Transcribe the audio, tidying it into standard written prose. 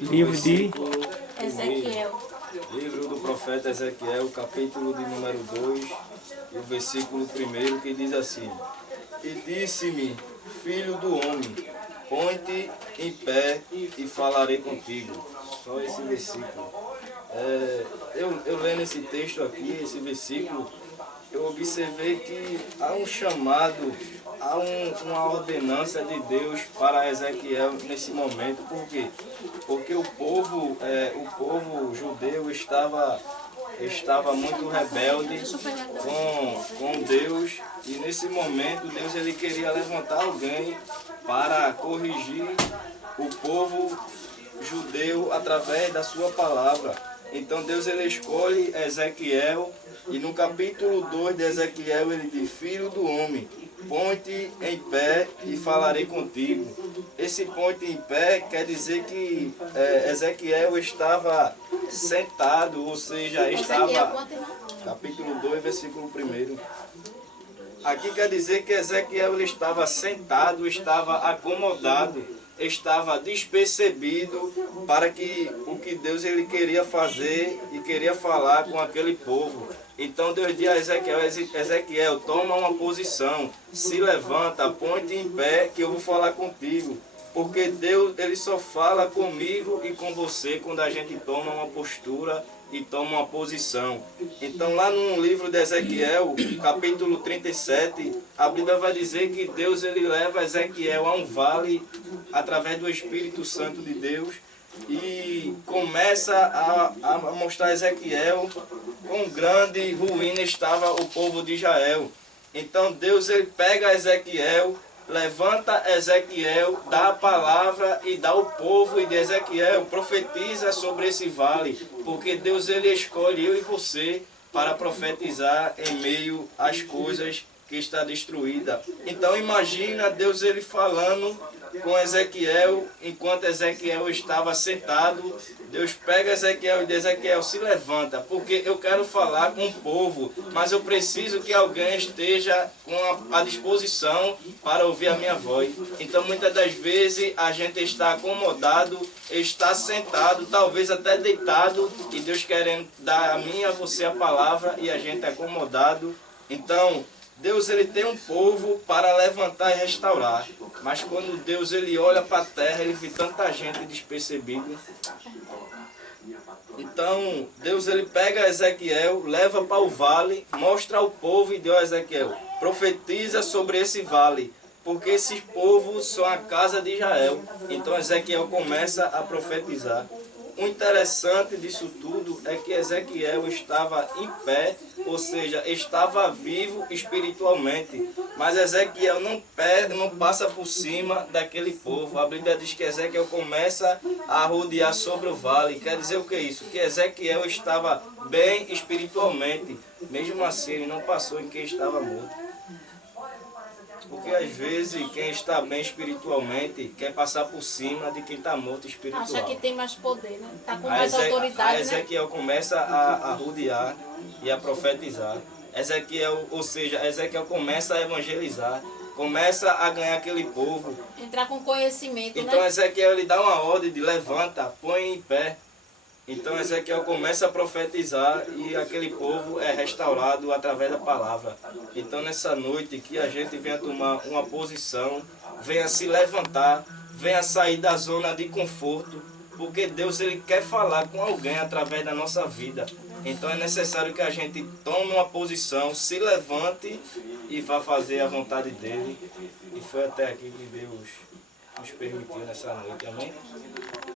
Livro de Ezequiel. Livro do profeta Ezequiel, capítulo de número 2, e o versículo 1, que diz assim: E disse-me, filho do homem, põe-te em pé e falarei contigo. Só esse versículo. Eu lendo esse texto aqui, esse versículo, eu observei que há um chamado, há uma ordenança de Deus para Ezequiel nesse momento. Por quê? Porque o povo judeu estava muito rebelde com Deus, e nesse momento Deus ele queria levantar alguém para corrigir o povo judeu através da sua palavra. Então Deus ele escolhe Ezequiel, e no capítulo 2 de Ezequiel ele diz: Filho do homem, põe-te em pé e falarei contigo. Esse põe-te em pé quer dizer que Ezequiel estava sentado, ou seja, estava... Capítulo 2, versículo 1. Aqui quer dizer que Ezequiel ele estava sentado, estava acomodado, estava despercebido para que o que Deus ele queria fazer e queria falar com aquele povo. Então Deus diz a Ezequiel: Ezequiel, toma uma posição, se levanta, põe-te em pé que eu vou falar contigo. Porque Deus ele só fala comigo e com você quando a gente toma uma postura e toma uma posição. Então lá no livro de Ezequiel, capítulo 37, a Bíblia vai dizer que Deus ele leva Ezequiel a um vale através do Espírito Santo de Deus e começa a mostrar a Ezequiel quão grande e ruína estava o povo de Israel. Então Deus ele pega Ezequiel, levanta Ezequiel, dá a palavra e dá o povo, e de Ezequiel profetiza sobre esse vale, porque Deus ele escolhe eu e você para profetizar em meio às coisas que está destruída. Então imagina Deus ele falando com Ezequiel, enquanto Ezequiel estava sentado. Deus pega Ezequiel e diz: Ezequiel, se levanta, porque eu quero falar com o povo, mas eu preciso que alguém esteja com a disposição para ouvir a minha voz. Então muitas das vezes a gente está acomodado, está sentado, talvez até deitado, e Deus querendo dar a mim e a você a palavra, e a gente é acomodado. Então Deus ele tem um povo para levantar e restaurar, mas quando Deus ele olha para a terra, ele vê tanta gente despercebida. Então Deus ele pega Ezequiel, leva para o vale, mostra ao povo e diz: Ezequiel, profetiza sobre esse vale, porque esses povos são a casa de Israel. Então Ezequiel começa a profetizar. O interessante disso tudo é que Ezequiel estava em pé, ou seja, estava vivo espiritualmente. Mas Ezequiel não passa por cima daquele povo. A Bíblia diz que Ezequiel começa a rodear sobre o vale. Quer dizer o que é isso? Que Ezequiel estava bem espiritualmente. Mesmo assim, ele não passou em quem estava morto. Porque às vezes quem está bem espiritualmente quer passar por cima de quem está morto espiritual. Acha que tem mais poder, né? Está com mais autoridade, né? Ezequiel começa a rodear e a profetizar. Ezequiel começa a evangelizar, começa a ganhar aquele povo. Entrar com conhecimento, então, né? Ezequiel ele dá uma ordem de levanta, põe em pé. Então Ezequiel começa a profetizar e aquele povo é restaurado através da palavra. Então nessa noite que a gente venha tomar uma posição, venha se levantar, venha sair da zona de conforto, porque Deus ele quer falar com alguém através da nossa vida. Então é necessário que a gente tome uma posição, se levante e vá fazer a vontade dele. E foi até aqui que Deus nos permitiu nessa noite. Amém?